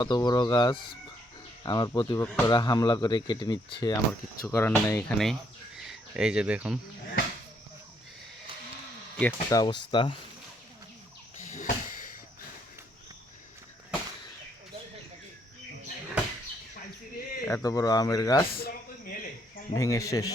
কত বড় গাছ? আমার প্রতিপক্ষরা হামলা করে কেটে নিচ্ছে আমার কিচ্ছু করার নেই এখানে। এই যে দেখুন কি একটা অবস্থা। এত বড় আমের গাছ ভেঙে শেষ।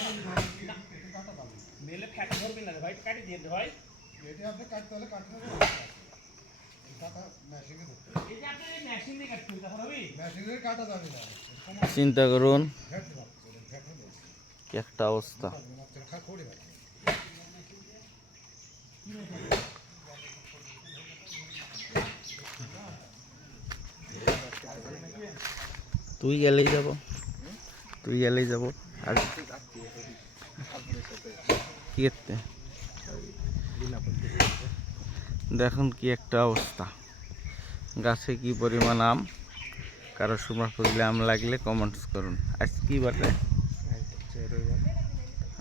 চিন্তা করুন। কি একটা অবস্থা। তুই গেলেই যাব। তুই গেলেই যাব। আর কি করতে? দেখুন কি একটা অবস্থা। গাছে কি পরিমাণ আম? কারও সুমার ফজলে আম লাগলে কমেন্টস করুন। আজ কি বাটে?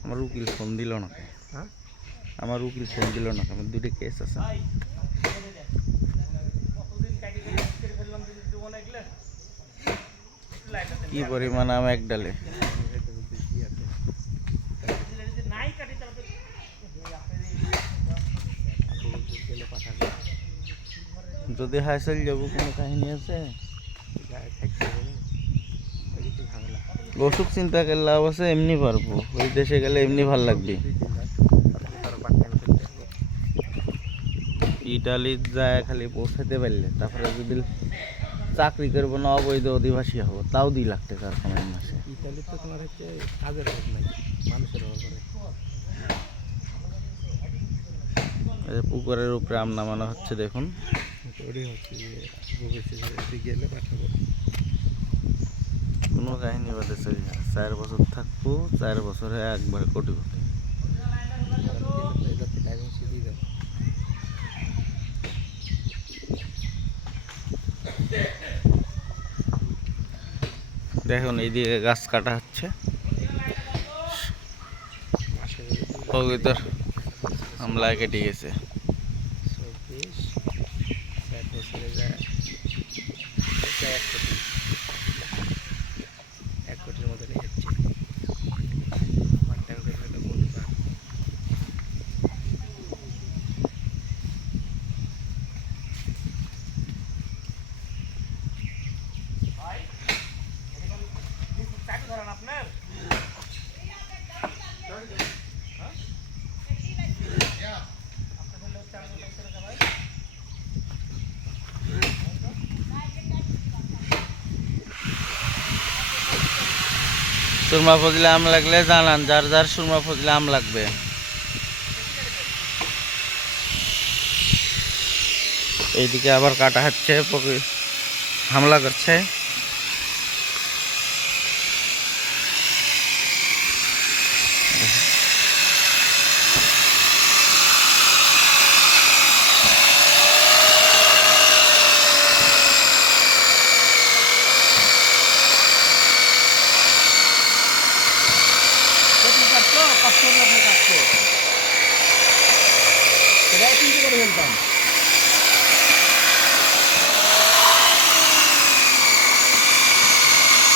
আমার উকিল ফোন দিল না? আমার উকিল ফোন দিল না? আমার দুটো কেস আছে। কি পরিমাণ আম এক ডালে? যদি হাসল যাব কোনো কাহিনী আছে? অসুখ চিন্তা করলে লাভ আছে এমনি পারব। ওই দেশে গেলে এমনি ভালো লাগবে। ইটালি যায় খালি পৌঁছাতে পারলে তারপরে যদি চাকরি করব না অবৈধ অধিবাসী হব তাও দুই লাখ কামাই মাসে। ইতালির তো তোমার হচ্ছে কাজের অভাব নাই মানুষের অভাব করে পুকুরের উপরে আম নামানো হচ্ছে দেখুন। ওটাই হচ্ছে যে ভবিষ্যতে গেলে পাঠাবো। কোনো কাহিনী বাদে চলে যায় চার বছর থাকব চার বছরে একবার কোটি কোটি দেখুন এইদিকে গাছ কাটা হচ্ছে। প্রকৃতর হামলায় কেটে গেছে চব্বিশ চার বছরে যায় প্রায় এক কোটি এক কোটির মতনই হচ্ছে পার্ট টাইম করলে তো বহুত লাভ। সুরমা ফজলে আম লাগলে জানান, যার যার সুরমা ফজলে আম লাগবে। এইদিকে আবার কাটা হচ্ছে হামলা করছে। পাঁচশো আপনি কাটছো এটা তিনটে করে ফেলতাম।